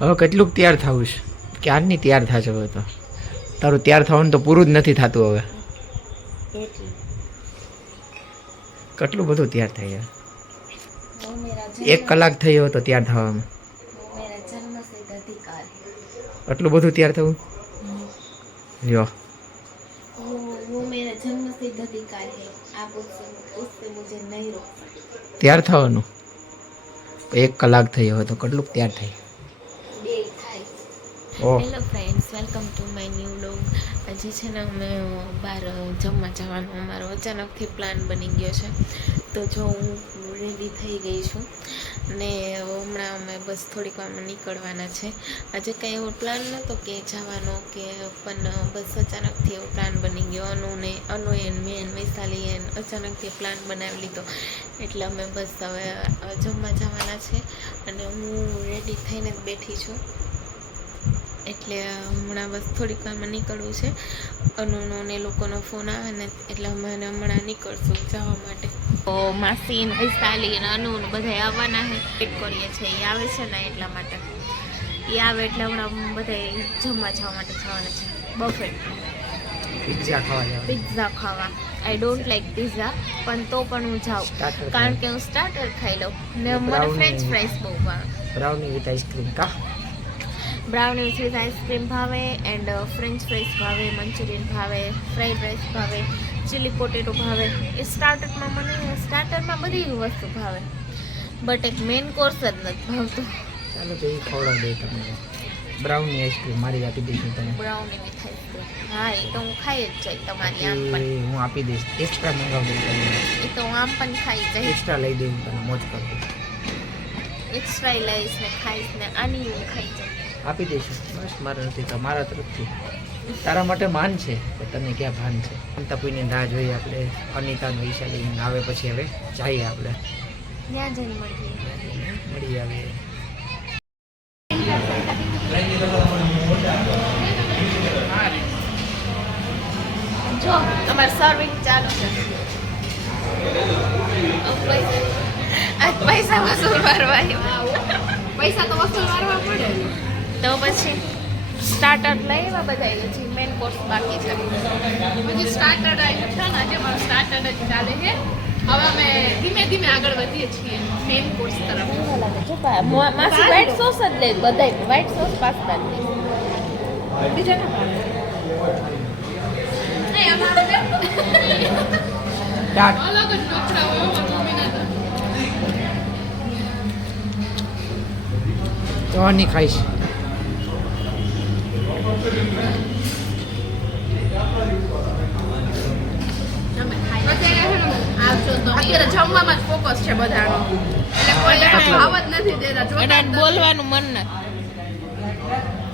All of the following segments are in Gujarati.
હવે કેટલુંક તૈયાર થવું છે? ક્યારની તૈયાર થશે હવે તો? તારું તૈયાર થવાનું તો પૂરું જ નથી થતું હવે. કેટલું બધું તૈયાર થઈ જાય. 1 કલાક થઈ હોય તો તૈયાર થવામાં. એટલું બધું તૈયાર થવું? લ્યો તૈયાર થવાનું 1 કલાક થઈ હોય તો કેટલું તૈયાર થાય? Hello friends, welcome to my new vlog. આજે છે ને અમે બહાર જમવા જવાનો અમારો અચાનકથી પ્લાન બની ગયો છે. તો જો હું રેડી થઈ ગઈ છું ને હમણાં અમે બસ થોડીક વારમાં નીકળવાના છે. આજે કંઈ એવો પ્લાન નહોતો કે જવાનો કે, પણ બસ અચાનકથી એવો પ્લાન બની ગયો. અનુએ મેન વૈશાલીએ અચાનકથી પ્લાન બનાવી લીધો એટલે અમે બસ હવે જમવા જવાના છે અને હું રેડી થઈને જ બેઠી છું. એટલે હમણાં બસ થોડીક વારમાં નીકળવું છે. અનુનો ને લોકોનો ફોન આવે ને એટલે અમે હમણાં નીકળશું જવા માટે. તો માસી ને વૈશાલી ને અનુ ને બધા આવવાના છે. વેટ કરીએ છીએ, એ આવે છે ને એટલા માટે. એ આવે એટલે હમણાં બધા જમવા જવા માટે જવાના છે. બફેટ પિઝા ખાવા. આઈ ડોન્ટ લાઈક પિઝા, પણ તો પણ હું જાઉં કારણ કે હું સ્ટાર્ટર ખાઈ લઉં ને મને ફ્રેન્ચ ફ્રાઈસ બહુ ભાવે. બ્રાઉની વિથ આઈસ્ક્રીમ કા? બ્રાઉની વિથ આઈસ્ક્રીમ ભાવે, એન્ડ ફ્રેન્ચ ફ્રાઈસ ભાવે, મંચુરિયન ભાવે, ફ્રાઈડ રાઈસ ભાવે, ચીલી પોટેટો ભાવે. એ સ્ટાર્ટરમાં મને સ્ટાર્ટરમાં બધી વસ્તુ ભાવે, બટ એક મેઇન કોર્સ જ નથી ભાવતો. ચાલો તો એ ખવડાવી દે તમને. બ્રાઉની આઈસ્ક્રીમ મારી આપી દઈશું તમે. બ્રાઉની વિથ આઈસ્ક્રીમ, હા એ તો હું ખાઈ જ જાય. તમારી આમ પણ હું આપી દઈશ. એક્સ્ટ્રા મંગાવી દઈશ તમને. એ તો હું આમ પણ ખાઈ જાય. એક્સ્ટ્રા લઈ દઈશ તને, મોજ કરી દઈશ. એક્સ્ટ્રા લઈશ ને ખાઈશ ને આની હું ખાઈ જાય. આપી દઈશું બસ. મારા નથી તમારા તરફથી. તારા માટે માન છે, તને ક્યાં ભાન છે? તપીને રાહ જોઈએ આપણે. અનિતા વૈશાલી આવે પછી હવે જઈએ આપણે. ત્યાં જઈને મળીએ. આવે જો અમારે સર્વિંગ ચાલુ છે. આજ પૈસા વસૂલ કરવા પૈસા તો વસૂલ કરવા પડે. તો પછી સ્ટાર્ટર લઈ આવ્યા બધા. હજી મેઇન કોર્સ બાકી છે. હજી સ્ટાર્ટર આવ્યું છે ને, આજે મારું સ્ટાર્ટર જ ચાલે છે. હવે અમે ધીમે ધીમે આગળ વધીએ છીએ મેઇન કોર્સ તરફ. માસી વ્હાઈટ સોસ જ લે બધા. વ્હાઈટ સોસ પાસ્તા જ લે. બીજા ના ભાવે. નહીં અમારે અલગ જ નખરા હોય મમ્મીના તો. તો ખાઈશ. અત્યારે જમવામાં જ ફોકસ છે બધાનો, એટલે કોઈ ખાવ જ નથી દેતા. અને બોલવાનું મન નથી.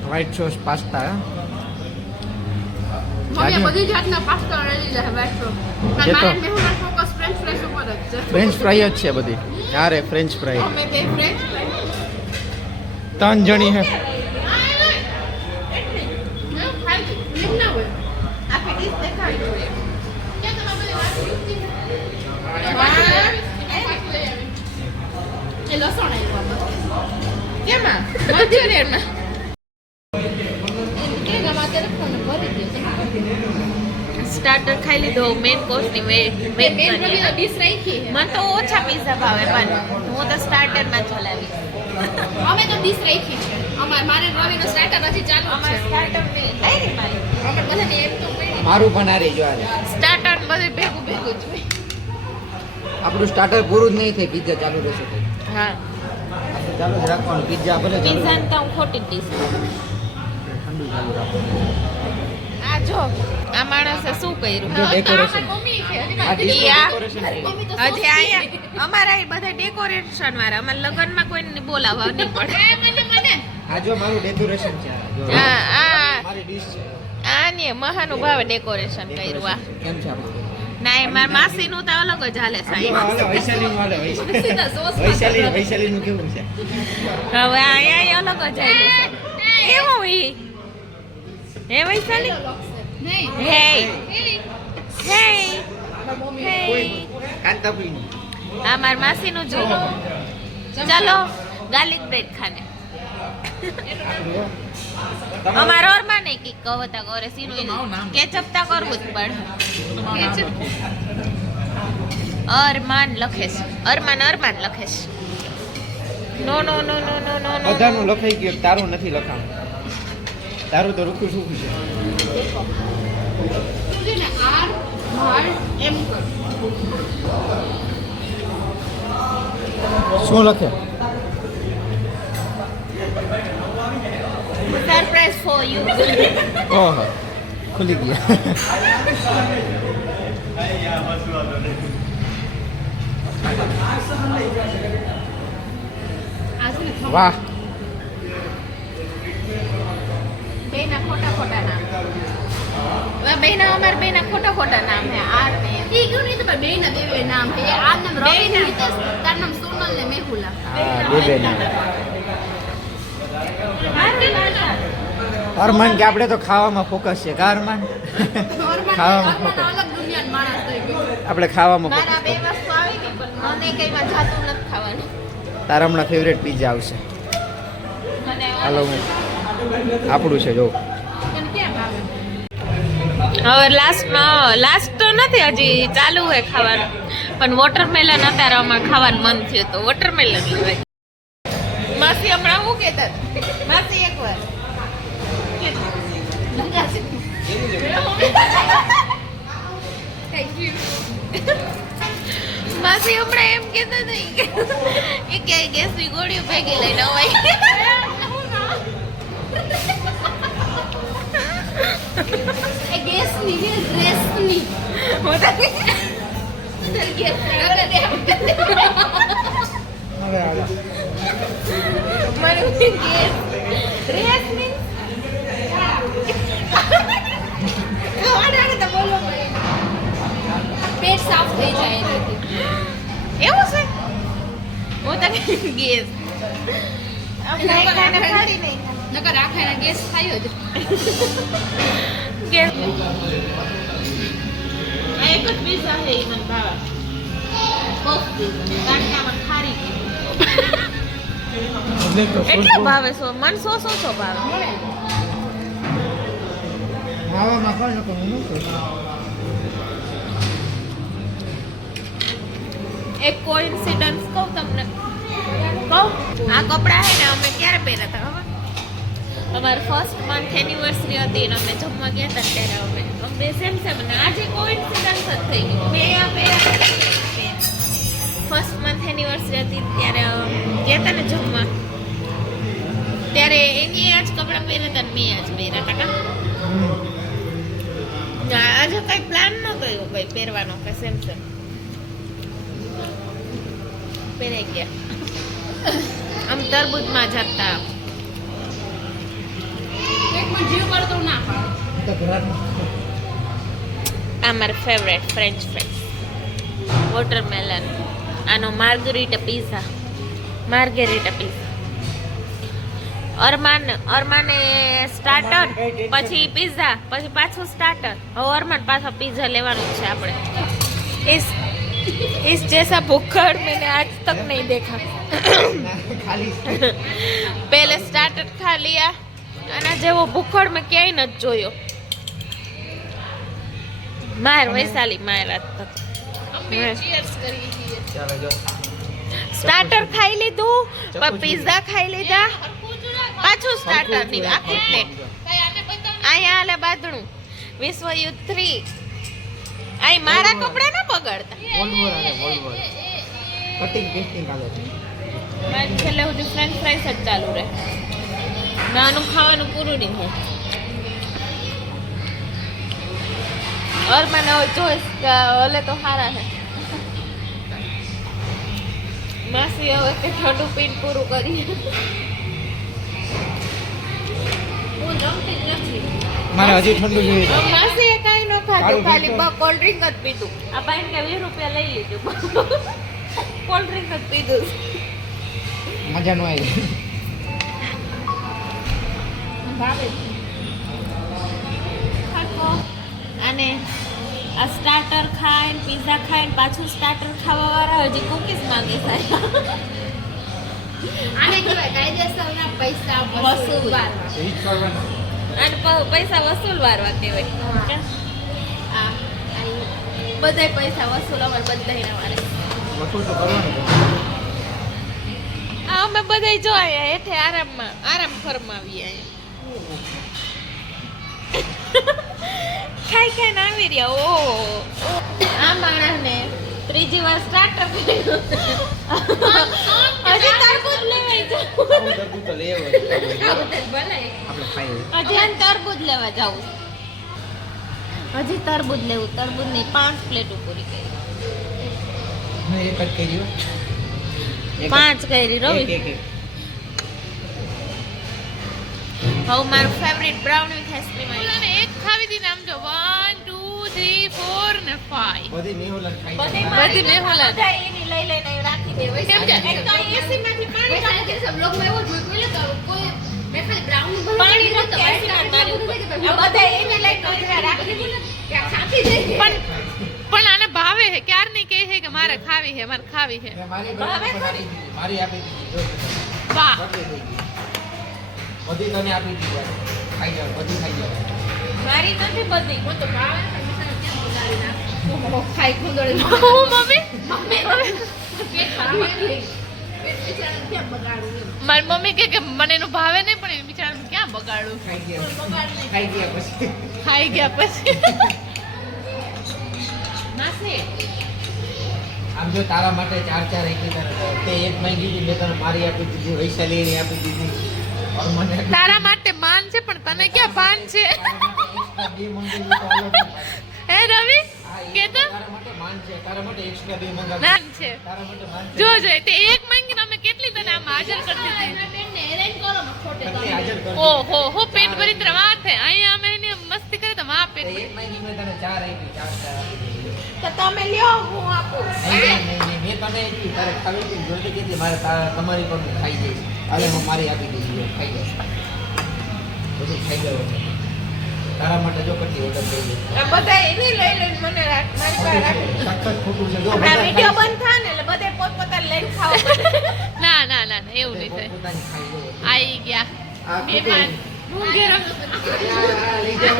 White sauce pasta. મમ્મીએ બધી જાતના પાસ્તા લઈ લીધા છે વ્હાઈટ સોસ. જે તો મેહુના ફોકસ ફ્રેન્ચ ફ્રાઈસ ઉપર જ છે. ફ્રેન્ચ ફ્રાઈ જ છે બધી. યાર ફ્રેન્ચ ફ્રાઈ અમે બે ફ્રેન્ચ ફ્રાઈસ 3 જણી હે. સ્ટાર્ટર ખાઈ લીધો. મેઇન કોર્સની વેટ ડીશ રાખી છે. મને તો ઓછા પીઝા ભાવે, પણ હું તો સ્ટાર્ટરમાં જ હલાવીશ. અમે તો ડીશ રાખી છે. મારે રવિનો સ્ટાર્ટર હજી ચાલુ અમારે છે. સ્ટાર્ટર નહીં મારી. અમે બધાને એક તો પડી. મારું પણ આ રહી જો આ. સ્ટાર્ટર બધું ભેગું ભેગું જ હોય. આપણું સ્ટાર્ટર પૂરું જ નહીં થાય, પિઝા ચાલુ રહેશે. હા, આપણે ચાલુ જ રાખવાનું. પિઝા ભલે પીઝા તો હું ખોટી જ દઈશ. ઠંડુ ચાલુ રાખવાનું. આ જો આ માણસે શું કર્યું? જો ડેકોરેશન. મમ્મી છે હજી આ મારી ડિશ ડેકોરેશન મમ્મી તો હજી અહીંયા અમારા એ બધા ડેકોરેશન વાળા. અમારે લગ્નમાં કોઈને બોલાવવા નહીં પડે. મને આ જો મારું ડેકોરેશન છે. જો આ મારી ડિશ છે. આને મહાનુભાવ ડેકોરેશન કર્યું. આ કેમ છે આપણું? ના એ મારા માસીનું તો અલગ જ હાલે સાહેબ. વૈશાલીનું હાલે. સીધા સોસ વૈશાલીનું કેવું છે? હવે અહીંયા અલગ જ આવેલું છે. એવું ઈ હે વૈશાલી? નહીં હે હે હે કાંતાપીનું. આ મારા માસીનું જો. ચલો ગાર્લિક બ્રેડ ખાને. અમારો અરમાન ને કી કવતા કરે સીનું કેચઅપ તા કરવું જ પડે અરમાન લખે છે અરમાન લખે છે નો નો નો નો નો નો નો બધાનું લખાઈ ગયું તારું નથી લખાણું તારું તો રૂખું સુખું છે તું ને આર ભાર એમ કર શું લખે સરપ્રાઈઝ ફોર યુ ઓહો ખુલી ગયા આ છે ને વાહ બેના ખોટા નામ બેના અમાર બેના ખોટા નામ હે આર ને ઈ ક્યું નહીં તો બે ના બે નામ છે એ આ નામ રવિ ને હિતેશ તાર નામ સોનલ ને મેહુલા બે ના અરમાન કે આપણે તો ખાવામાં ફોકસ છે કા અરમાન ખાવામાં ફોકસ અલગ દુનિયાનો માણસ થઈ ગયો આપણે ખાવામાં મારા બે ફોકસ વસ્તુ આવી ગઈ પણ મને કઈમાં જાતું નથી ખાવાનું તારા હમણાં ફેવરેટ પીઝા આવશે મને હાલો હું આપણું છે જો તને ક્યાં ભાવે હવે લાસ્ટ તો નથી હજી ચાલુ હે ખાવાનું પણ વોટરમેલન અત્યારે અમારે ખાવાનું મન થયું તો વોટરમેલન લેવાય માસી હમણાં હું કહેતા માસી એકવાર થેન્ક યુ માસી હમણાં એમ કહેતા હતા કે ગેસની ગોળીઓ ભેગી લઈને અવાય એ ગેસ ની કે ડ્રેસ ની મને ગેસ ડ્રેસ ની પેટ સાફ થઈ જાય એનાથી એવું છે હું તો ગેસ ખાડી નહીં નકર આખાના ગેસ થાય જ ગેસ એક જ પીઝા છે ઈ મને ભાવે કોક પીઝા કારણ કે આમાં ખારી એટલે ભાવે સો મન સો ભાવે ખાવામાં ખાવ ને હું એક કોઇન્સિડન્સ કહું તમને આ કપડાં હે ને અમે ક્યારે પહેર્યા હતા ખબર અમારી ફર્સ્ટ મંથ એનિવર્સરી હતી ને અમે જમવા ગયા હતા ત્યારે અમે સેમ ને આજે કોઇન્સિડન્સ જ થઈ ગયું મેં આ પહેર્યા ફર્સ્ટ મંથ એનિવર્સરી હતી ત્યારે ગયા હતા ને જમવા ત્યારે એની આજ કપડાં પહેર્યા હતા ને મેં આજ પહેર્યા હતા આજે કઈ પ્લાન ન કર્યો કઈ પહેરવાનો કે સેમ પહેરાઈ ગયા આમ તરબૂચમાં જતા એક માં જીવ કરતો ના પાડે આ મારા ફેવરેટ ફ્રેન્ચ ફ્રાઈઝ વોટરમેલન આનો માર્ગરીટા પીઝા અરમાને સ્ટાર્ટર પછી પીઝા પછી પાછું સ્ટાર્ટર હવે અરમાન પાછો પીઝા લેવાનું છે આપણે इस जैसा भुक्कड़ मैंने आज तक नहीं देखा पहले स्टार्टर खा लिया आना जेवो भुक्कड़ में क्यांय नथी जोयो मार वैशाली मार आज तक અમે ચીયર્સ કરી છીએ ચાલો જો स्टार्टर खाई लीधું पिज्जा खाई लीधा पाछું स्टार्टर ની આખી પ્લેટ કઈ આને બતાવ આયા આલે બાદણું વિશ્વ યુદ્ધ 3 આઈ મારા કપડા ના બગાડતા વોલ્વર કટિંગ પેસ્ટિંગ આલે છે મારે છેલ્લે સુધી ફ્રેન્ચ ફ્રાઈસ જ ચાલુ રહે નાનું ખાવાનું પૂરું નહીં થાય और मैंने ચોઈસ ઓલે તો હારા છે માસી હવે કે ઠંડુ પીન પૂરું કરી હું જમતી જ નથી મારે હજી ઠંડુ જોઈએ છે. માસીએ કાંઈ ન ખાધું ખાલી ખાલી પીધું. કોલ્ડ ડ્રિંક જ પીધું આ પાઇન કે 20 રૂપિયા લઈ લીધું કોલ્ડ ડ્રિંક જ પીધું મજા નો આવી ભાવે અને આ સ્ટાર્ટર ખાઈને પિઝા ખાઈને પાછું સ્ટાર્ટર ખાવા વાળા હજી કુકીઝ માંગે થાય આને કહેવાય કાયદેસરના પૈસા વસૂલ. ઈ જ કરવાનું. અને પૈસા વસૂલ વારવા કહેવાય. બધા પૈસા વસૂલ અમારે બધાયના વારે. વસૂલ તો કરવાનું જ. અમે બધા જો આયા હેઠે આરામ ફરમાવીએ અહીંયા. ખાઈ આવી રહ્યા. ઓ આ માણસને ત્રીજી વાર સ્ટાર્ટર કર્યું. હજી તરબૂચ લેવાય જાવ. આવું બધું તો લેવું જ. આપણે ખાઈએ. હજી આને તરબૂચ લેવા જાવું. હજી તરબૂચ લેવું. તરબૂચની 5 પ્લેટો પૂરી કરી. મેં એક જ કર્યું. 5 કરી રવિ. એક. હવે મારું ફેવરિટ બ્રાઉની વિથ આઈસ્ક્રીમ આવી. બોલાને એક ખાવી દીને આમ જો 1 2 3 4 ને 5 બધી મેહુલન ખાઈ બધી જાય. મારી બધી મેં હલા દે. બધા એની લઈ લઈને રાખી દે. કેમ છે? એક તો AC માંથી પાણી કાઢે છે. પાણી પાણી નથી AC માં મારી ઉપર. આ બધા એની લઈને ઓજરા રાખી દે. પણ આને ભાવે હે ક્યાર નહીં કહે છે કે મારે ખાવી હે મારે ખાવી હે. મેં મારી બધી પણ આપી દીધી. મારી આપી દીધી. જો. વાહ બધી થઈ ગઈ. બધી તને આપી દીધી. ખાઈ જાવ. બધી ખાઈ જાવ. મારી નથી બધી. હું તો ભાવે ખાઈ ખુંદોડી મમ્મી મારી મમ્મી કે મને એનું ભાવે નહીં પણ એ બિચારાનું ક્યાં બગાડું. ખાઈ ગયા પછી. નાસે આમ જો તારા માટે 4 એકલી તને તે એક માંગી દીધી. મેં તને મારી આપી દીધી. વૈશાલીની આપી દીધી. और મને તારા માટે માન છે પણ તને ક્યાં ભાન છે. બે મંગાવી તો અલગ હે રવિ કે તો તારા માટે માન છે. તારા માટે એક્સ્ટ્રા બે મંગાવી. નાન છે. તારા માટે માન છે. જો જો તે એક માંગીને અમે કેટલી તને આમ હાજર કરી દીધી. કેટલી હાજર કરી. ઓહો હો પેટ ભરી તને વાત છે. અહીંયા અમે એની મસ્તી કરે તો માં પેટ ભરી. એક માંગી મેં તને 4 આપી. 4 આપી દીધી. તો તમે લ્યો હું આપું. નહીં, મેં તને એટલી તારે ખાવી હતી જોઈ કીધી મારે તમારી પર હું ખાઈ જઈશ. હાલે હું મારી આપી દીધી. ખાઈ જઈશ. બધું ખાઈ જવું. તારા માટે જો કેટલી ઓર્ડર થઈ ગઈ. આ બધા એની લઈ લઈને મને મારી પાસે રાખી. સખત ખોટું છે. જો આ બધા વિડિયો ખાઈ બંધ થાય ને એટલે બધે પોતપોતાને લઈને ખાવા પડે. ના ના ના ના, એવું નહીં થાય. પોતાની ખાઈ જવું. આવી ગયા આ મહેમાન. હું ઘેર આ લઈ જાઓ.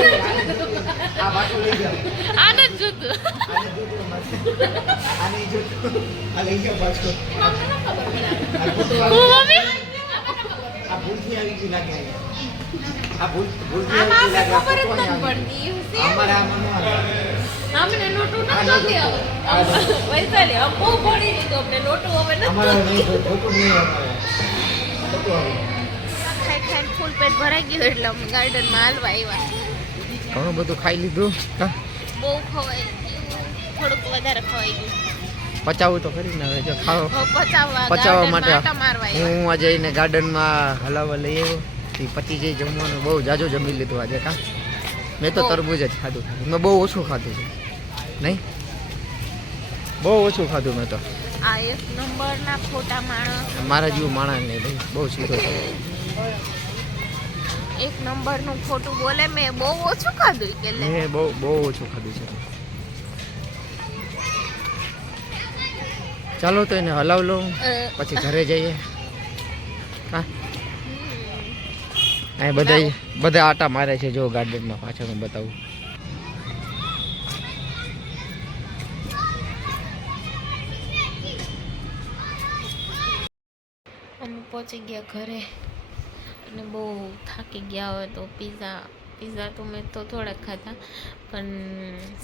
આ બાજુ લઈ જાઓ. આને જ જોતું. આને જોતું અમારે. આને જોતું. આ લઈ જાઓ પાછો. આ ખોટું હું આવી. મમ્મી આ ભૂલથી આવી ગયું લાગે અહીંયા. આ ભૂલથી આમાં આવી આપણે ગયું લાગે. ખબર જ નથી પડતી. અમારે આમાં ન આવે. અમને નોટું આ નથી નોટું. આ આવતી. નોટું. વૈશાલી બહુ ભણી લીધું અમને નોટું હવે અમારે નથી. નહીં ખોટું નહીં અમારે. ખોટું આવે. ખાઈ ખાઈને ફૂલ પેટ ભરાઈ ગયું એટલે અમે ગાર્ડનમાં હાલવા આવ્યા. ઘણું બધું ખાઈ લીધું. બહુ ખવાઈ ગયું. થોડુંક વધારે ખવાઈ ગયું. પચાવું તો ખરી ને હવે જો ખાઓ. હવે પચાવવા પચાવવા ગાર્ડનમાં માટે આંટા મારવા આવ્યા. હું આજે એને ગાર્ડનમાં હલાવવા લઈ આવ્યો. તે પચી જઈ જમવાનું બહુ જાજુ જમી લીધું આજે. કા મેં તો બહુ. તરબૂજ જ ખાધું. મેં બહુ ઓછું ખાધું છે. નહીં બહુ ઓછું ખાધું મેં તો. આ એક નંબરના ખોટા માણસ. મારા જેવું માણસ નહીં ભાઈ. બહુ સીધો છે. એક નંબરનું ખોટું બોલે. મેં બહુ ઓછું ખાધું કે લે. મેં બહુ ઓછું ખાધું છે. ચાલો તો એને હલાવ લઉં પછી ઘરે જઈએ. હા અહીં બધા આટા મારે છે. જો ગાર્ડનમાં પાછળ હું બતાવું. અમે પહોંચી ગયા ઘરે અને બહુ થાકી ગયા હોય તો પીઝા તો મેં તો થોડાક ખાધા પણ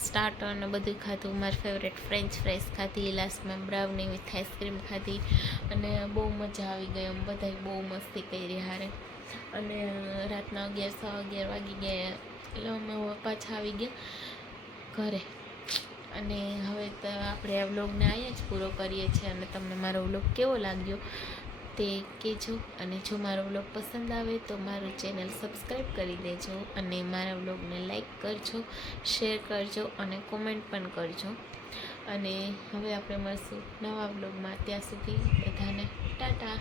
સ્ટાર્ટર ને બધું ખાધું. મારી ફેવરેટ ફ્રેન્ચ ફ્રાઈસ ખાધી. લાસ્ટમાં બ્રાઉની વિથ આઈસ્ક્રીમ ખાધી અને બહુ મજા આવી ગઈ. અમે બધાએ બહુ મસ્તી કરી હારે અને રાતના 11 વાગી ગયા એટલે અમે પાછા આવી ગયા ઘરે. અને હવે તો આપણે આ વ્લોગને અહીંયા જ પૂરો કરીએ છીએ અને તમને મારો વ્લોગ કેવો લાગ્યો તે કહેજો. અને જો મારો વ્લોગ પસંદ આવે તો મારું ચેનલ સબસ્ક્રાઈબ કરી દેજો અને મારા વ્લોગને લાઈક કરજો, શેર કરજો અને કોમેન્ટ પણ કરજો. અને હવે આપણે મળશું નવા વ્લોગમાં. ત્યાં સુધી બધાને ટાટા.